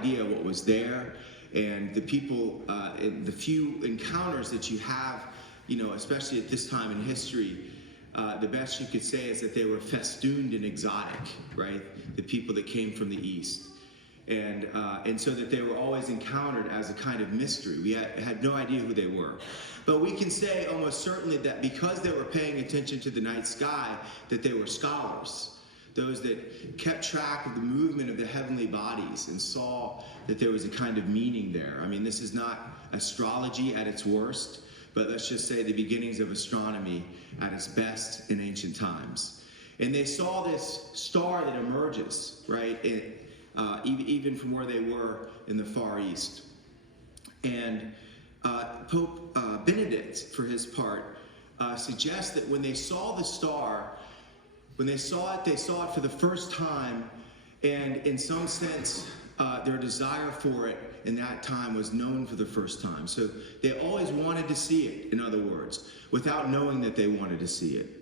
idea what was there. And the people, the few encounters that you have, especially at this time in history, the best you could say is that they were festooned and exotic, right? The people that came from the East. And so that they were always encountered as a kind of mystery. We had no idea who they were. But we can say almost certainly that because they were paying attention to the night sky, that they were scholars. Those that kept track of the movement of the heavenly bodies and saw that there was a kind of meaning there. I mean, this is not astrology at its worst, but let's just say the beginnings of astronomy at its best in ancient times. And they saw this star that emerges, right, even from where they were in the Far East. And Pope Benedict, for his part, suggests that when they saw the star, when they saw it for the first time, and in some sense, their desire for it in that time was known for the first time. So they always wanted to see it, in other words, without knowing that they wanted to see it.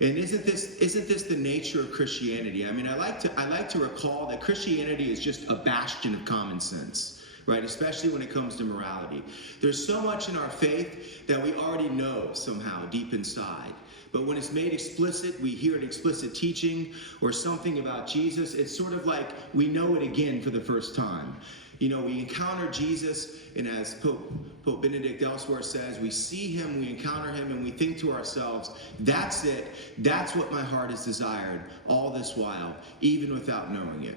And isn't this the nature of Christianity? I mean, I like to recall that Christianity is just a bastion of common sense, right? Especially when it comes to morality. There's so much in our faith that we already know somehow deep inside. But when it's made explicit, we hear an explicit teaching or something about Jesus, it's sort of like we know it again for the first time. We encounter Jesus, and as Pope Benedict elsewhere says, we see him, we encounter him, and we think to ourselves, that's it. That's what my heart has desired all this while, even without knowing it.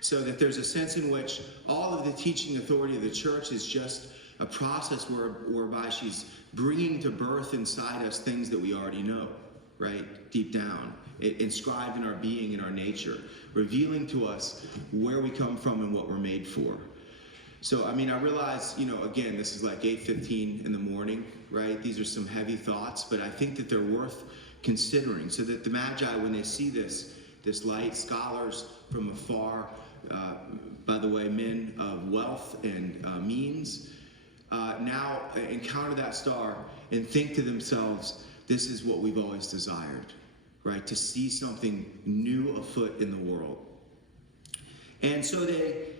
So that there's a sense in which all of the teaching authority of the church is just a process whereby she's bringing to birth inside us things that we already know, right, deep down, inscribed in our being, in our nature, revealing to us where we come from and what we're made for. So, I mean, I realize, again, this is like 8:15 in the morning, right? These are some heavy thoughts, but I think that they're worth considering, so that the Magi, when they see this light, scholars from afar, by the way, men of wealth and means, now encounter that star and think to themselves, this is what we've always desired, right? To see something new afoot in the world. And so they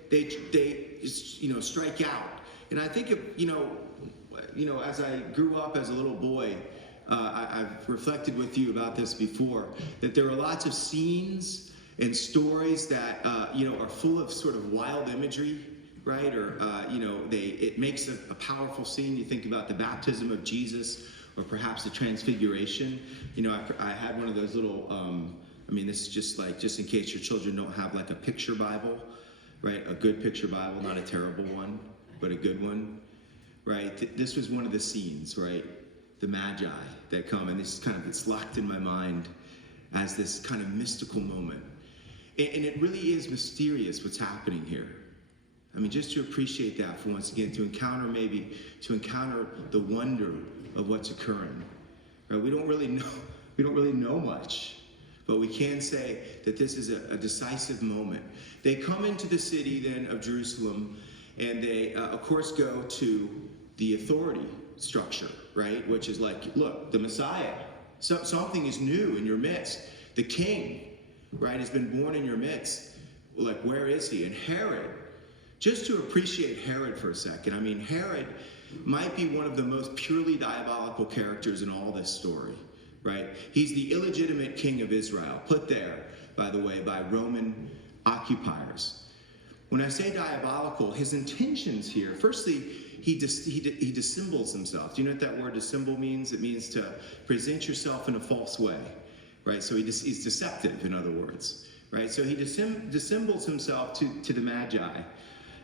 strike out. And I think, as I grew up as a little boy, I've reflected with you about this before, that there are lots of scenes and stories that, are full of sort of wild imagery, right? Or, it makes a powerful scene. You think about the baptism of Jesus, or perhaps the transfiguration. I had one of those little, this is just in case your children don't have like a picture Bible, right? A good picture Bible, not a terrible one, but a good one, right? This was one of the scenes, right? The Magi that come, and it's locked in my mind as this kind of mystical moment. And it really is mysterious what's happening here. I mean, just to appreciate that for once again, to encounter the wonder of what's occurring. Right? We don't really know much, but we can say that this is a decisive moment. They come into the city then of Jerusalem, and they, of course, go to the authority structure, right? Which is like, look, the Messiah, something is new in your midst. The King, right, has been born in your midst. Like, where is he? And Herod, just to appreciate Herod for a second, I mean, Herod might be one of the most purely diabolical characters in all this story, right? He's the illegitimate king of Israel, put there, by the way, by Roman occupiers. When I say diabolical, his intentions here, firstly, he dissembles himself. Do you know what that word dissemble means? It means to present yourself in a false way, right? So he's deceptive, in other words, right? So he dissembles himself to the Magi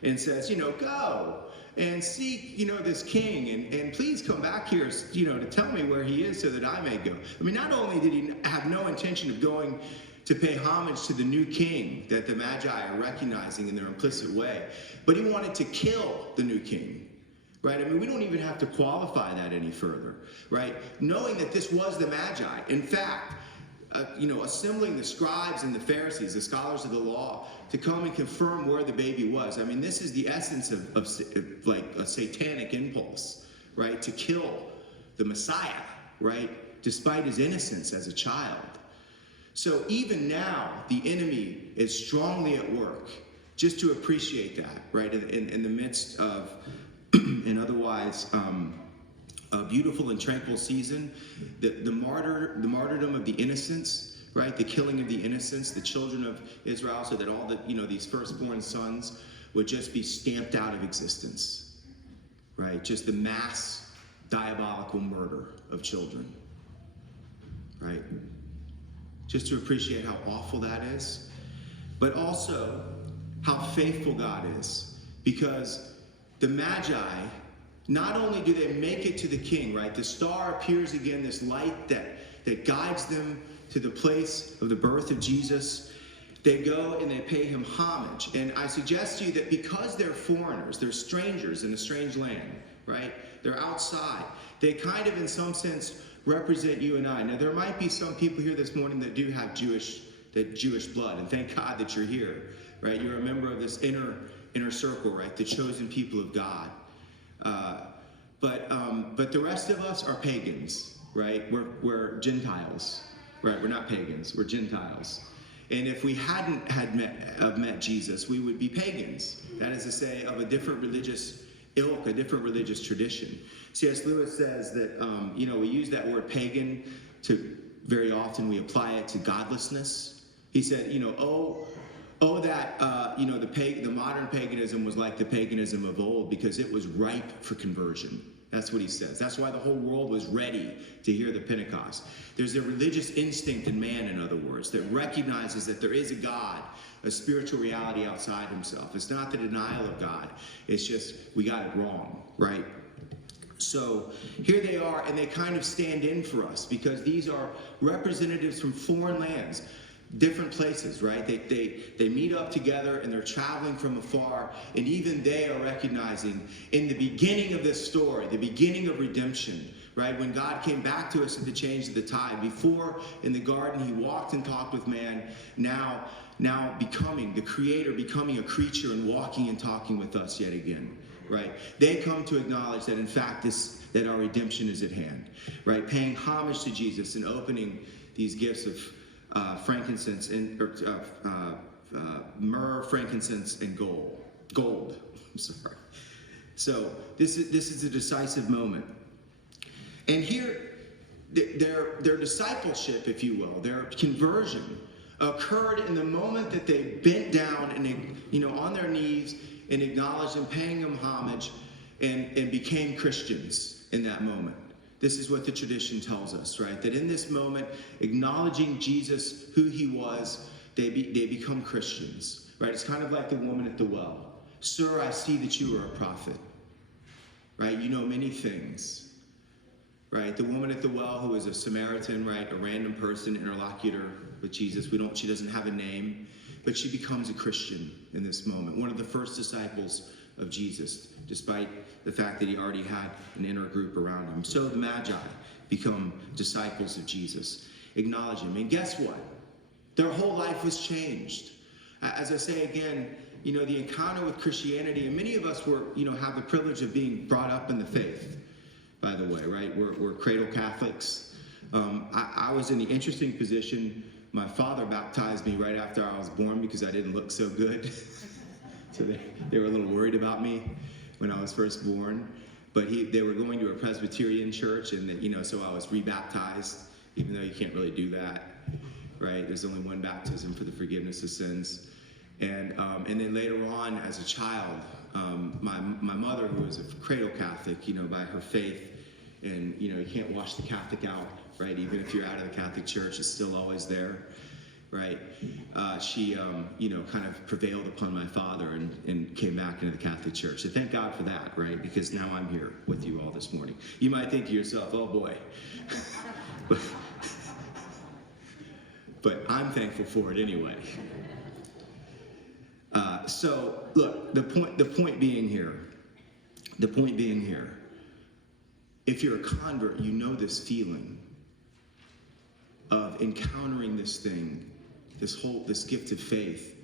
and says, go and seek, this king, and please come back here, to tell me where he is so that I may go. I mean, not only did he have no intention of going to pay homage to the new king that the Magi are recognizing in their implicit way, but he wanted to kill the new king, right? I mean, we don't even have to qualify that any further, right? Knowing that this was the Magi. In fact, assembling the scribes and the Pharisees, the scholars of the law, to come and confirm where the baby was. I mean, this is the essence of like a satanic impulse, right? To kill the Messiah, right? Despite his innocence as a child. So even now, the enemy is strongly at work, just to appreciate that, right? In the midst of an otherwise a beautiful and tranquil season, the martyrdom of the innocents, right? The killing of the innocents, the children of Israel, so that all the, these firstborn sons would just be stamped out of existence, right? Just the mass diabolical murder of children, right? Just to appreciate how awful that is, but also how faithful God is, because the Magi, not only do they make it to the king, right? The star appears again, this light that guides them to the place of the birth of Jesus. They go and they pay him homage. And I suggest to you that because they're foreigners, they're strangers in a strange land, right? They're outside. They kind of, in some sense, represent you and I. Now, there might be some people here this morning that do have Jewish blood, and thank God that you're here, right? You're a member of this inner circle, right? The chosen people of God. But the rest of us are pagans, right? We're Gentiles, right? We're not pagans. We're Gentiles. And if we hadn't met Jesus, we would be pagans. That is to say, of a different religious ilk, a different religious tradition. C.S. Lewis says that, we use that word pagan to very often we apply it to godlessness. He said, that the modern paganism was like the paganism of old because it was ripe for conversion. That's what he says. That's why the whole world was ready to hear the Pentecost. There's a religious instinct in man, in other words, that recognizes that there is a God, a spiritual reality outside himself. It's not the denial of God. It's just we got it wrong, right? So here they are, and they kind of stand in for us because these are representatives from foreign lands, different places, right? They meet up together and they're traveling from afar, and even they are recognizing in the beginning of this story, the beginning of redemption, right? When God came back to us at the change of the tide, before in the garden he walked and talked with man, now becoming the creator, becoming a creature and walking and talking with us yet again. Right? They come to acknowledge that in fact that our redemption is at hand, right? Paying homage to Jesus and opening these gifts of frankincense and myrrh, frankincense, and gold. I'm sorry. So this is a decisive moment, and here their discipleship, if you will, their conversion occurred in the moment that they bent down and on their knees and acknowledged and paying him homage and became Christians in that moment. This is what the tradition tells us, right? That in this moment, acknowledging Jesus, who he was, they become Christians, right? It's kind of like the woman at the well. Sir, I see that you are a prophet, right? You know many things, right? The woman at the well who is a Samaritan, right? A random person, interlocutor with Jesus. She doesn't have a name. But she becomes a Christian in this moment, one of the first disciples of Jesus, despite the fact that he already had an inner group around him. So the Magi become disciples of Jesus, acknowledge him. And guess what? Their whole life was changed. As I say again, the encounter with Christianity, and many of us have the privilege of being brought up in the faith, by the way, right? We're cradle Catholics. I was in the interesting position. My father baptized me right after I was born because I didn't look so good. So they were a little worried about me when I was first born. But they were going to a Presbyterian church, and so I was rebaptized, even though you can't really do that, right? There's only one baptism for the forgiveness of sins. And then later on, as a child, my mother, who was a cradle Catholic, by her faith, and you can't wash the Catholic out, right? Even if you're out of the Catholic Church, it's still always there, right? She, kind of prevailed upon my father and came back into the Catholic Church. So thank God for that, right? Because now I'm here with you all this morning. You might think to yourself, oh boy. But I'm thankful for it anyway. So look, the point being here, if you're a convert, you know this feeling of encountering this thing, this gift of faith,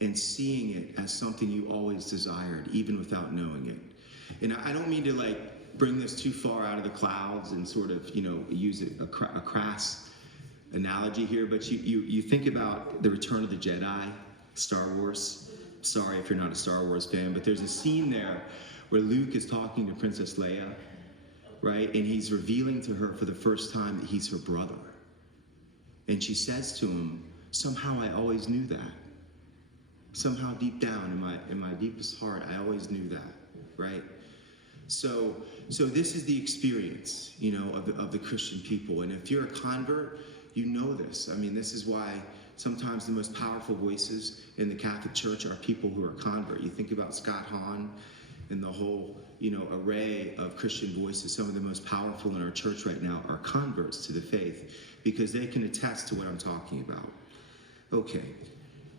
and seeing it as something you always desired, even without knowing it. And I don't mean to bring this too far out of the clouds and sort of use a crass analogy here, but you think about the Return of the Jedi, Star Wars, Sorry if you're not a Star Wars fan, but there's a scene there where Luke is talking to Princess Leia, right? And he's revealing to her for the first time that he's her brother. And she says to him, somehow I always knew that. Somehow deep down in my deepest heart, I always knew that, right? So this is the experience, of the Christian people. And if you're a convert, you know this. I mean, this is why sometimes the most powerful voices in the Catholic Church are people who are convert. You think about Scott Hahn and the whole, array of Christian voices. Some of the most powerful in our church right now are converts to the faith because they can attest to what I'm talking about. Okay,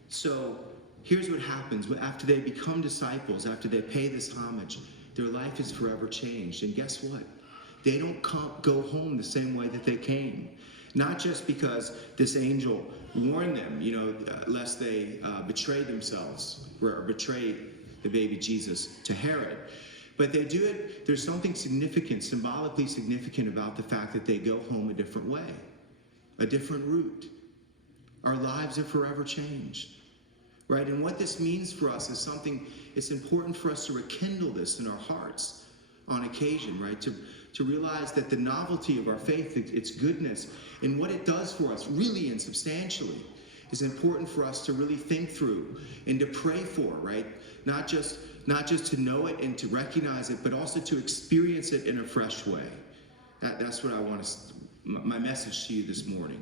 so here's what happens. After they become disciples, after they pay this homage, their life is forever changed. And guess what? They don't go home the same way that they came. Not just because this angel warned them, lest they betray themselves or betray the baby Jesus to Herod. But they do it, there's something significant, symbolically significant about the fact that they go home a different way, a different route. Our lives are forever changed, right? And what this means for us is something, it's important for us to rekindle this in our hearts on occasion, right? To realize that the novelty of our faith, its goodness, and what it does for us, really and substantially, is important for us to really think through and to pray for, right? Not just to know it and to recognize it, but also to experience it in a fresh way. That's what I want to, my message to you this morning,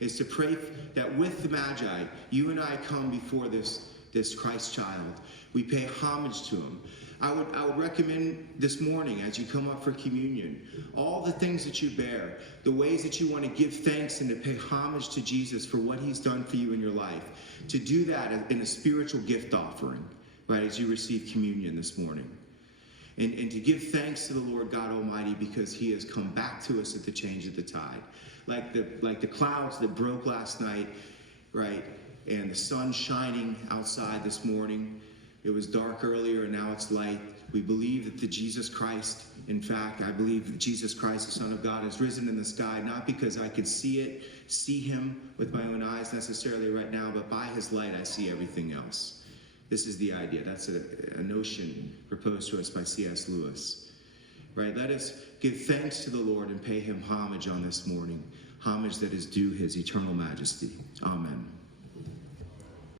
is to pray that with the Magi, you and I come before this Christ child. We pay homage to him. I would recommend this morning as you come up for communion, all the things that you bear, the ways that you want to give thanks and to pay homage to Jesus for what he's done for you in your life, to do that in a spiritual gift offering, right, as you receive communion this morning. And to give thanks to the Lord God Almighty because he has come back to us at the change of the tide. Like the clouds that broke last night, right, and the sun shining outside this morning. It was dark earlier and now it's light. We believe that the Jesus Christ, in fact, I believe that Jesus Christ, the Son of God, has risen in the sky, not because I could see him with my own eyes necessarily right now, but by his light I see everything else. This is the idea. That's a notion proposed to us by C.S. Lewis. Right? Let us give thanks to the Lord and pay him homage on this morning, homage that is due his eternal majesty. Amen.